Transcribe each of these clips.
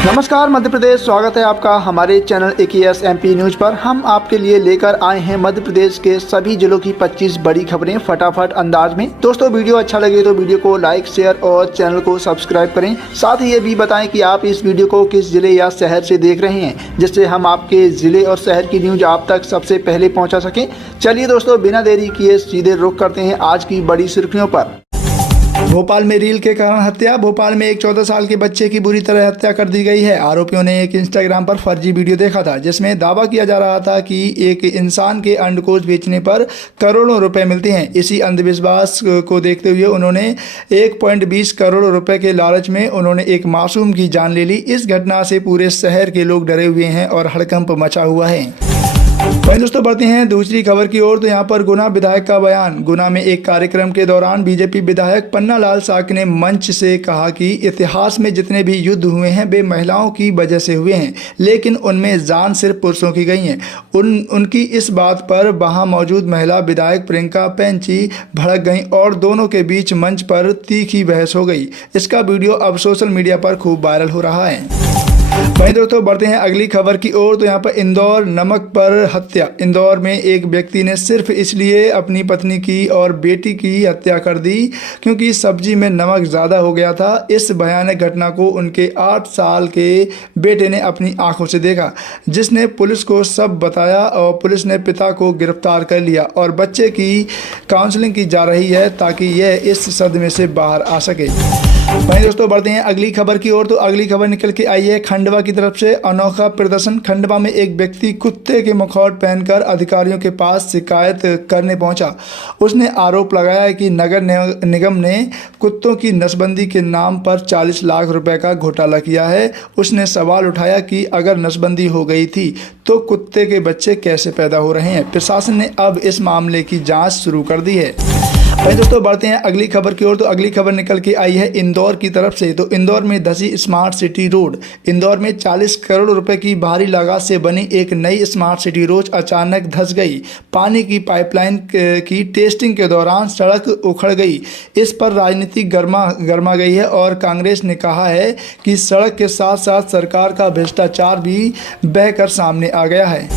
नमस्कार मध्य प्रदेश, स्वागत है आपका हमारे चैनल AKS MP न्यूज पर। हम आपके लिए लेकर आए हैं मध्य प्रदेश के सभी जिलों की 25 बड़ी खबरें फटाफट अंदाज में। दोस्तों, वीडियो अच्छा लगे तो वीडियो को लाइक, शेयर और चैनल को सब्सक्राइब करें। साथ ही ये भी बताएं कि आप इस वीडियो को किस जिले या शहर से देख रहे हैं, जिससे हम आपके जिले और शहर की न्यूज आप तक सबसे पहले पहुँचा सकें। चलिए दोस्तों, बिना देरी किए सीधे रुख करते हैं आज की बड़ी सुर्खियों पर। भोपाल में रील के कारण हत्या। भोपाल में एक 14 साल के बच्चे की बुरी तरह हत्या कर दी गई है। आरोपियों ने एक इंस्टाग्राम पर फर्जी वीडियो देखा था, जिसमें दावा किया जा रहा था कि एक इंसान के अंडकोश बेचने पर करोड़ों रुपए मिलते हैं। इसी अंधविश्वास को देखते हुए उन्होंने 1.20 करोड़ रुपए के लालच में उन्होंने एक मासूम की जान ले ली। इस घटना से पूरे शहर के लोग डरे हुए हैं और हड़कंप मचा हुआ है। वहीं दोस्तों, बढ़ते हैं दूसरी खबर की ओर। तो यहाँ पर गुना विधायक का बयान। गुना में एक कार्यक्रम के दौरान बीजेपी विधायक पन्नालाल साक ने मंच से कहा कि इतिहास में जितने भी युद्ध हुए हैं वे महिलाओं की वजह से हुए हैं, लेकिन उनमें जान सिर्फ पुरुषों की गई है। उनकी इस बात पर वहां मौजूद महिला विधायक प्रियंका पैंची भड़क गई और दोनों के बीच मंच पर तीखी बहस हो गई। इसका वीडियो अब सोशल मीडिया पर खूब वायरल हो रहा है। वहीं दोस्तों, बढ़ते हैं अगली खबर की ओर। तो यहाँ पर इंदौर नमक पर हत्या। इंदौर में एक व्यक्ति ने सिर्फ इसलिए अपनी पत्नी की और बेटी की हत्या कर दी क्योंकि सब्जी में नमक ज़्यादा हो गया था। इस भयानक घटना को उनके 8 साल के बेटे ने अपनी आंखों से देखा, जिसने पुलिस को सब बताया और पुलिस ने पिता को गिरफ्तार कर लिया और बच्चे की काउंसलिंग की जा रही है ताकि यह इस सदमे से बाहर आ सके। वहीं दोस्तों, बढ़ते हैं अगली खबर की ओर। तो अगली खबर निकल के आई है खंडवा की तरफ से। अनोखा प्रदर्शन। खंडवा में एक व्यक्ति कुत्ते के मुखौट पहनकर अधिकारियों के पास शिकायत करने पहुंचा। उसने आरोप लगाया है कि नगर निगम ने कुत्तों की नसबंदी के नाम पर 40 लाख रुपए का घोटाला किया है। उसने सवाल उठाया कि अगर नसबंदी हो गई थी तो कुत्ते के बच्चे कैसे पैदा हो रहे हैं। प्रशासन ने अब इस मामले की जाँच शुरू कर दी है। भाई दोस्तों, बढ़ते हैं अगली खबर की ओर। तो अगली खबर निकल के आई है इंदौर की तरफ से। तो इंदौर में धसी स्मार्ट सिटी रोड। इंदौर में 40 करोड़ रुपए की भारी लागत से बनी एक नई स्मार्ट सिटी रोड अचानक धंस गई। पानी की पाइपलाइन की टेस्टिंग के दौरान सड़क उखड़ गई। इस पर राजनीति गर्मा गई है और कांग्रेस ने कहा है कि सड़क के साथ साथ सरकार का भ्रष्टाचार भी बहकर सामने आ गया है।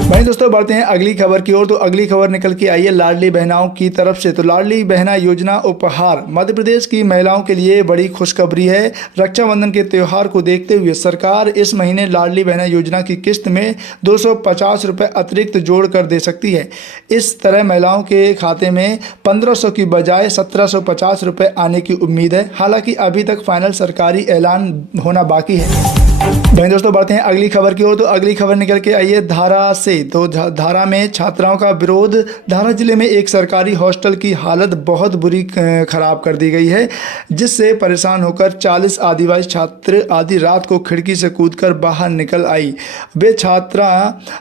भाई दोस्तों, बढ़ते हैं अगली खबर की ओर। तो अगली खबर निकल के आई है लाडली बहनाओं की तरफ से। तो लाडली बहना योजना उपहार। मध्य प्रदेश की महिलाओं के लिए बड़ी खुशखबरी है। रक्षाबंधन के त्यौहार को देखते हुए सरकार इस महीने लाडली बहना योजना की किस्त में 250 रुपये अतिरिक्त जोड़ कर दे सकती है। इस तरह महिलाओं के खाते में 1500 की बजाय 1750 रुपये आने की उम्मीद है। हालांकि अभी तक फाइनल सरकारी ऐलान होना बाकी है। भाई दोस्तों, बढ़ते हैं अगली खबर की ओर। तो अगली खबर निकल के आई है धारा से। तो धारा में छात्राओं का विरोध। धारा जिले में एक सरकारी हॉस्टल की हालत बहुत बुरी खराब कर दी गई है, जिससे परेशान होकर 40 आदिवासी छात्र आधी रात को खिड़की से कूदकर बाहर निकल आई। वे छात्रा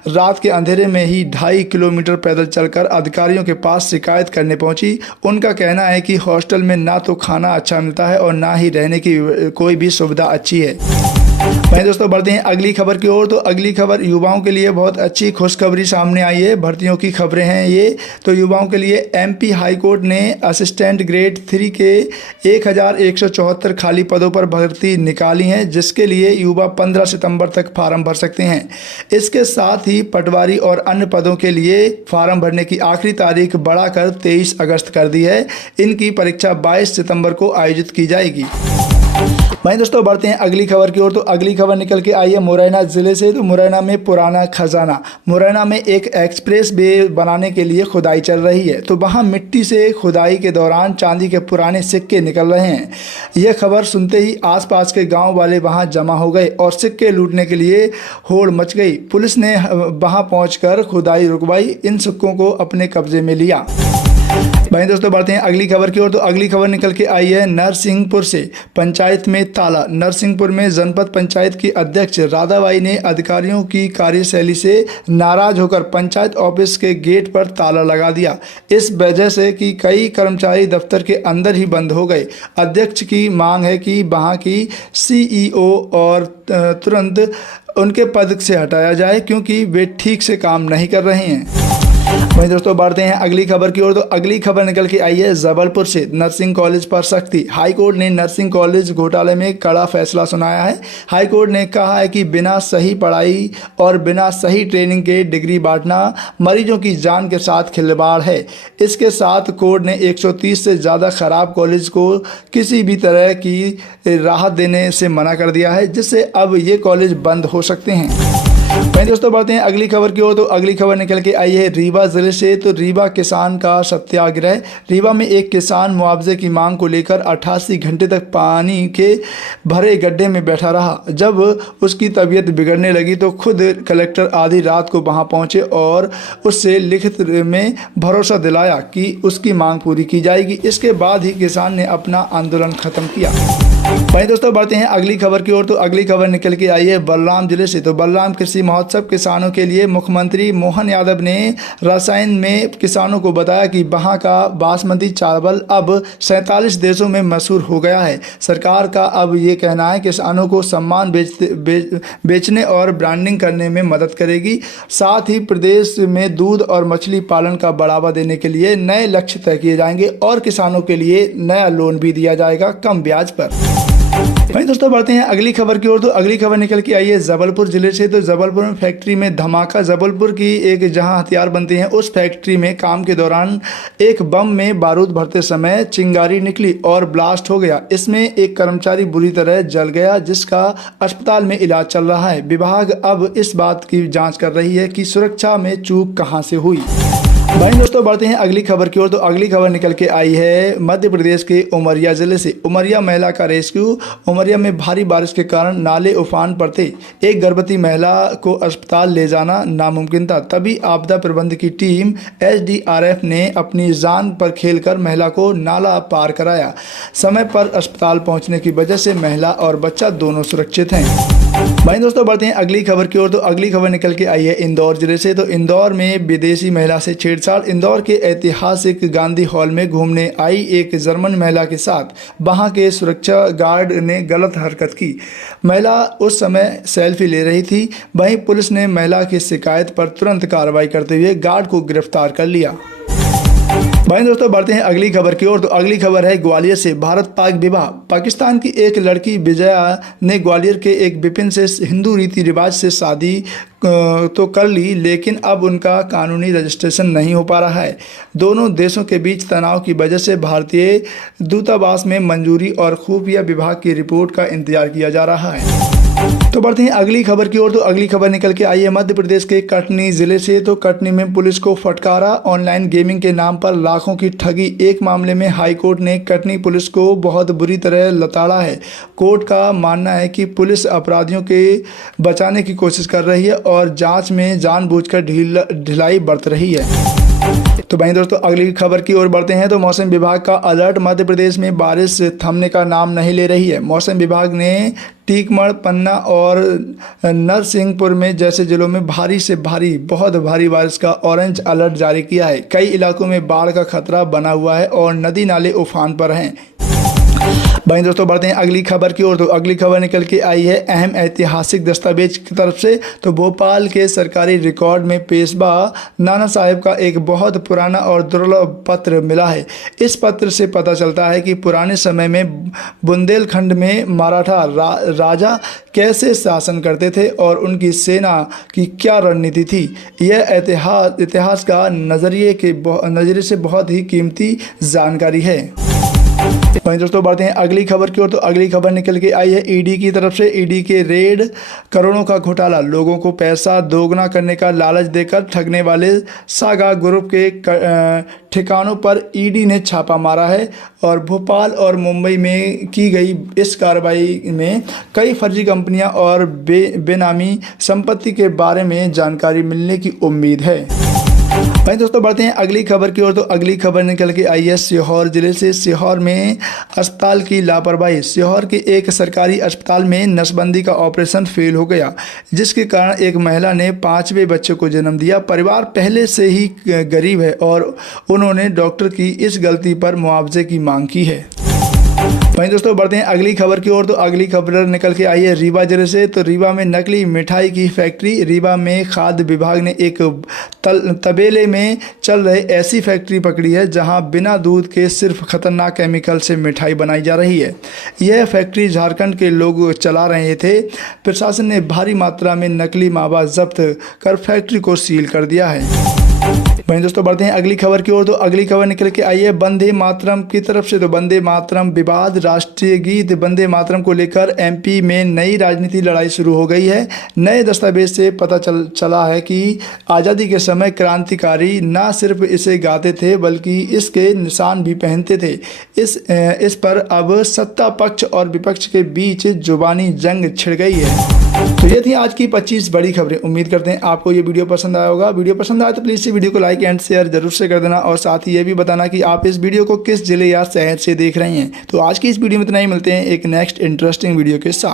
रात के अंधेरे में ही 2.5 किलोमीटर पैदल चलकर अधिकारियों के पास शिकायत करने पहुंची। उनका कहना है कि हॉस्टल में ना तो खाना अच्छा मिलता है और ना ही रहने की कोई भी सुविधा अच्छी है। भाई दोस्तों, बढ़ते हैं अगली खबर की ओर। तो अगली खबर युवाओं के लिए बहुत अच्छी खुशखबरी सामने आई है। भर्तियों की खबरें हैं ये। तो युवाओं के लिए MP हाई कोर्ट ने असिस्टेंट ग्रेड 3 के 1174 खाली पदों पर भर्ती निकाली हैं, जिसके लिए युवा 15 सितंबर तक फार्म भर सकते हैं। इसके साथ ही पटवारी और अन्य पदों के लिए फार्म भरने की आखिरी तारीख बढ़ाकर 23 अगस्त कर दी है। इनकी परीक्षा 22 सितंबर को आयोजित की जाएगी। वहीं दोस्तों, बढ़ते हैं अगली खबर की ओर। तो अगली खबर निकल के आई है मुरैना जिले से। तो मुरैना में पुराना खजाना। मुरैना में एक एक्सप्रेस वे बनाने के लिए खुदाई चल रही है। तो वहां मिट्टी से खुदाई के दौरान चांदी के पुराने सिक्के निकल रहे हैं। यह खबर सुनते ही आसपास के गांव वाले वहां जमा हो गए और सिक्के लूटने के लिए होड़ मच गई। पुलिस ने वहां पहुंचकर खुदाई रुकवाई, इन सिक्कों को अपने कब्जे में लिया। भाई दोस्तों, बढ़ते हैं अगली खबर की ओर। तो अगली खबर निकल के आई है नरसिंहपुर से। पंचायत में ताला। नरसिंहपुर में जनपद पंचायत की अध्यक्ष राधाबाई ने अधिकारियों की कार्यशैली से नाराज होकर पंचायत ऑफिस के गेट पर ताला लगा दिया। इस वजह से कि कई कर्मचारी दफ्तर के अंदर ही बंद हो गए। अध्यक्ष की मांग है कि वहां की CEO और तुरंत उनके पद से हटाया जाए, क्योंकि वे ठीक से काम नहीं कर रहे हैं। वहीं दोस्तों बढ़ते हैं अगली खबर की ओर। तो अगली खबर निकल के आई है जबलपुर से। नर्सिंग कॉलेज पर सख्ती। हाईकोर्ट ने नर्सिंग कॉलेज घोटाले में कड़ा फैसला सुनाया है। हाईकोर्ट ने कहा है कि बिना सही पढ़ाई और बिना सही ट्रेनिंग के डिग्री बांटना मरीजों की जान के साथ खिलवाड़ है। इसके साथ कोर्ट ने 130 से ज़्यादा खराब कॉलेज को किसी भी तरह की राहत देने से मना कर दिया है, जिससे अब ये कॉलेज बंद हो सकते हैं। वहीं दोस्तों बढ़ते हैं अगली खबर की ओर। तो अगली खबर निकल के आई है रीवा जिले से। तो रीवा किसान का सत्याग्रह। रीवा में एक किसान मुआवजे की मांग को लेकर 88 घंटे तक पानी के भरे गड्ढे में बैठा रहा। जब उसकी तबीयत बिगड़ने लगी तो खुद कलेक्टर आधी रात को वहां पहुंचे और उससे लिखित में भरोसा दिलाया कि उसकी मांग पूरी की जाएगी। इसके बाद ही किसान ने अपना आंदोलन खत्म किया। वहीं दोस्तों बढ़ते हैं अगली खबर की ओर। तो अगली खबर निकल के आई है बलराम जिले से। तो बलराम कृषि महोत्सव किसानों के लिए मुख्यमंत्री मोहन यादव ने रसायन में किसानों को बताया कि वहां का बासमती चावल अब 47 देशों में मशहूर हो गया है। सरकार का अब ये कहना है किसानों को सम्मान बेचने और ब्रांडिंग करने में मदद करेगी। साथ ही प्रदेश में दूध और मछली पालन का बढ़ावा देने के लिए नए लक्ष्य तय किए जाएंगे और किसानों के लिए नया लोन भी दिया जाएगा कम ब्याज पर। वहीं दोस्तों बढ़ते हैं अगली खबर की ओर। तो अगली खबर निकल के आई है जबलपुर जिले से। तो जबलपुर में फैक्ट्री में धमाका। जबलपुर की एक जहां हथियार बनते हैं उस फैक्ट्री में काम के दौरान एक बम में बारूद भरते समय चिंगारी निकली और ब्लास्ट हो गया। इसमें एक कर्मचारी बुरी तरह जल गया, जिसका अस्पताल में इलाज चल रहा है। विभाग अब इस बात की जाँच कर रही है कि सुरक्षा में चूक कहाँ से हुई। भाई दोस्तों बढ़ते हैं अगली खबर की ओर। तो अगली खबर निकल के आई है मध्य प्रदेश के उमरिया जिले से। उमरिया महिला का रेस्क्यू। उमरिया में भारी बारिश के कारण नाले उफान पर थे। एक गर्भवती महिला को अस्पताल ले जाना नामुमकिन था, तभी आपदा प्रबंधन की टीम SDRF ने अपनी जान पर खेलकर महिला को नाला पार कराया। समय पर अस्पताल पहुंचने की वजह से महिला और बच्चा दोनों सुरक्षित हैं। भाई दोस्तों बढ़ते हैं अगली खबर की ओर। तो अगली खबर निकल के आई है इंदौर जिले से। तो इंदौर में विदेशी महिला से छेड़छाड़। इंदौर के ऐतिहासिक गांधी हॉल में घूमने आई एक जर्मन महिला के साथ वहां के सुरक्षा गार्ड ने गलत हरकत की। महिला उस समय सेल्फी ले रही थी। वहीं पुलिस ने महिला की शिकायत पर तुरंत कार्रवाई करते हुए गार्ड को गिरफ्तार कर लिया। भाई दोस्तों बढ़ते हैं अगली खबर की ओर। तो अगली खबर है ग्वालियर से। भारत पाक विवाह। पाकिस्तान की एक लड़की विजया ने ग्वालियर के एक विपिन से हिंदू रीति रिवाज से शादी तो कर ली, लेकिन अब उनका कानूनी रजिस्ट्रेशन नहीं हो पा रहा है। दोनों देशों के बीच तनाव की वजह से भारतीय दूतावास में मंजूरी और खुफिया विभाग की रिपोर्ट का इंतजार किया जा रहा है। तो बढ़ते हैं अगली खबर की ओर। तो अगली खबर निकल के आई है मध्य प्रदेश के कटनी जिले से। तो कटनी में पुलिस को फटकारा। ऑनलाइन गेमिंग के नाम पर लाखों की ठगी। एक मामले में हाईकोर्ट ने कटनी पुलिस को बहुत बुरी तरह लताड़ा है। कोर्ट का मानना है कि पुलिस अपराधियों के बचाने की कोशिश कर रही है और जांच में जानबूझकर ढिलाई बरत रही है। तो भाई दोस्तों अगली खबर की ओर बढ़ते हैं। तो मौसम विभाग का अलर्ट। मध्य प्रदेश में बारिश थमने का नाम नहीं ले रही है। मौसम विभाग ने टीकमगढ़, पन्ना और नरसिंहपुर में जैसे जिलों में भारी से भारी बहुत भारी बारिश का ऑरेंज अलर्ट जारी किया है। कई इलाकों में बाढ़ का खतरा बना हुआ है और नदी नाले उफान पर हैं। भाई दोस्तों बढ़ते हैं अगली खबर की ओर। तो अगली खबर निकल के आई है अहम ऐतिहासिक दस्तावेज की तरफ से। तो भोपाल के सरकारी रिकॉर्ड में पेशवा नाना साहेब का एक बहुत पुराना और दुर्लभ पत्र मिला है। इस पत्र से पता चलता है कि पुराने समय में बुंदेलखंड में मराठा राजा कैसे शासन करते थे और उनकी सेना की क्या रणनीति थी। यह इतिहास का नज़रिए से बहुत ही कीमती जानकारी है। वहीं दोस्तों बढ़ते हैं अगली खबर की ओर। तो अगली खबर निकल के आई है ईडी की तरफ से। ईडी के रेड। करोड़ों का घोटाला। लोगों को पैसा दोगुना करने का लालच देकर ठगने वाले सागा ग्रुप के ठिकानों पर ईडी ने छापा मारा है और भोपाल और मुंबई में की गई इस कार्रवाई में कई फर्जी कंपनियां और बेनामी संपत्ति के बारे में जानकारी मिलने की उम्मीद है। भाई दोस्तों बढ़ते हैं अगली खबर की ओर। तो अगली खबर निकल के आई है सीहोर जिले से। सीहोर में अस्पताल की लापरवाही। सीहोर के एक सरकारी अस्पताल में नसबंदी का ऑपरेशन फेल हो गया, जिसके कारण एक महिला ने 5वें बच्चे को जन्म दिया। परिवार पहले से ही गरीब है और उन्होंने डॉक्टर की इस गलती पर मुआवजे की मांग की है। वहीं दोस्तों बढ़ते हैं अगली खबर की ओर। तो अगली खबर निकल के आई है रीवा जिले से। तो रीवा में नकली मिठाई की फैक्ट्री। रीवा में खाद्य विभाग ने एक तबेले में चल रहे ऐसी फैक्ट्री पकड़ी है जहां बिना दूध के सिर्फ खतरनाक केमिकल से मिठाई बनाई जा रही है। यह फैक्ट्री झारखंड के लोग चला रहे थे। प्रशासन ने भारी मात्रा में नकली मावा जब्त कर फैक्ट्री को सील कर दिया है। वहीं दोस्तों बढ़ते हैं अगली खबर की ओर। तो अगली खबर निकल के आई है वंदे मातरम की तरफ से। तो वंदे मातरम विवाद, राष्ट्रीय गीत वंदे मातरम को लेकर एमपी में नई राजनीति लड़ाई शुरू हो गई है। नए दस्तावेज से पता चला है कि आज़ादी के समय क्रांतिकारी न सिर्फ इसे गाते थे बल्कि इसके निशान भी पहनते थे। इस पर अब सत्ता पक्ष और विपक्ष के बीच जुबानी जंग छिड़ गई है। तो ये थी आज की 25 बड़ी खबरें। उम्मीद करते हैं आपको ये वीडियो पसंद आया होगा। वीडियो पसंद आए तो प्लीज़ इस वीडियो को लाइक एंड शेयर जरूर से कर देना और साथ ही ये भी बताना कि आप इस वीडियो को किस जिले या शहर से देख रहे हैं। तो आज की इस वीडियो में इतना ही। मिलते हैं एक नेक्स्ट इंटरेस्टिंग वीडियो के साथ।